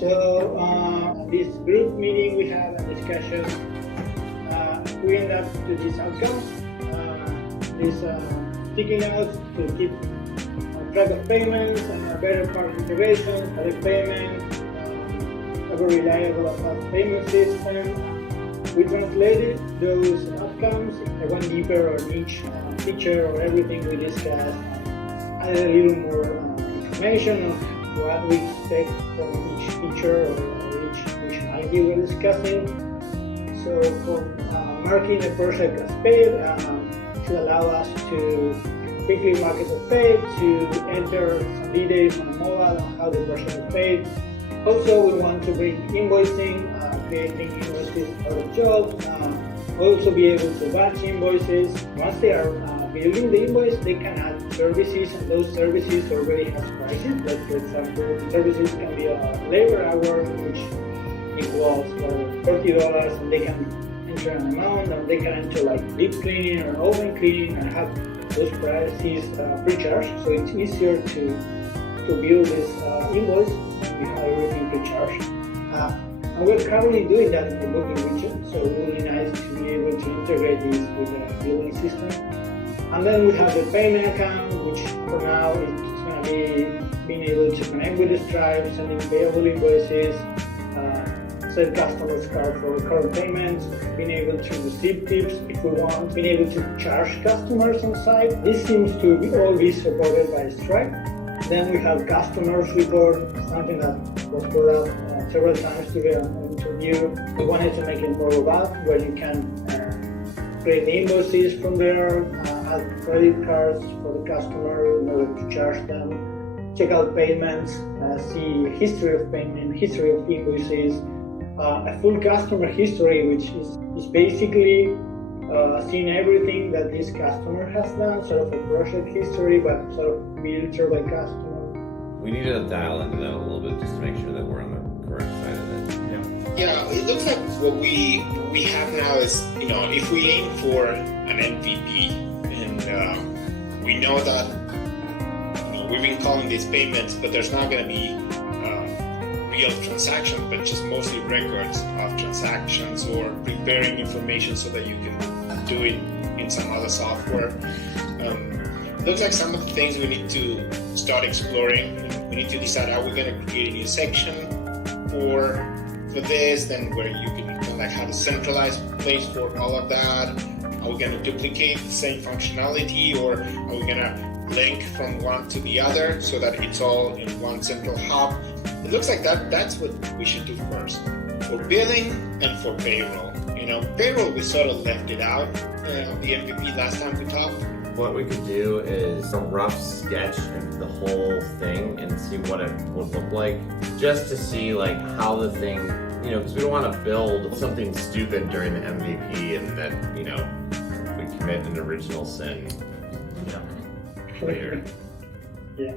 So this group meeting we have a discussion. We end up to these outcomes. These sticky notes to keep track of payments and a better part integration, collect payments, a very reliable payment system. We translated those outcomes, one deeper on each feature or everything we discussed, added a little more information on what we expect from each feature or each functionality we're discussing. So for marking a project as paid should allow us to quickly mark it as paid, to enter some details on the mobile on how the project is paid. Also, we want to bring invoicing, creating invoices out of jobs, also be able to batch invoices. Once they are building the invoice, they can add services, and those services already have prices. Like for example, services can be a labor hour, which equals $40, and they can enter an amount, and they can enter like deep cleaning or oven cleaning and have those prices pre-charged. So it's easier to build this invoice. We have everything pre-charged. And we're currently doing that in the booking region, so it's really nice to be able to integrate this with the billing system. And then we have the payment account, which for now it's going to be being able to connect with the Stripe, sending payable invoices, set customers' card for recurrent payments, being able to receive tips if we want, being able to charge customers on site. This seems to all be supported by Stripe. Then we have customers report, something that was brought up several times during an interview. We wanted to make it more robust, where you can create invoices from there, add credit cards for the customer in order to charge them, check out payments, see history of payment, history of invoices, a full customer history, which is basically seeing everything that this customer has done, sort of a project history, but sort of filtered by customer. We need to dial into that a little bit just to make sure that we're on the correct side of it. Yeah, it looks like what we have now is, if we aim for an MVP, and we know that we've been calling these payments, but there's not going to be real transactions, but just mostly records of transactions or preparing information so that you can do it in some other software. Looks like some of the things we need to start exploring. We need to decide how we're going to create a new section for this, then where you can have a centralized place for all of that. Are we going to duplicate the same functionality, or are we going to link from one to the other so that it's all in one central hub? It looks like that's what we should do first for billing and for payroll. Payroll, we sort of left it out of the MVP last time we talked. What we could do is a rough sketch of the whole thing and see what it would look like, just to see how the thing, because we don't want to build something stupid during the MVP and then, we commit an original sin later. Yeah.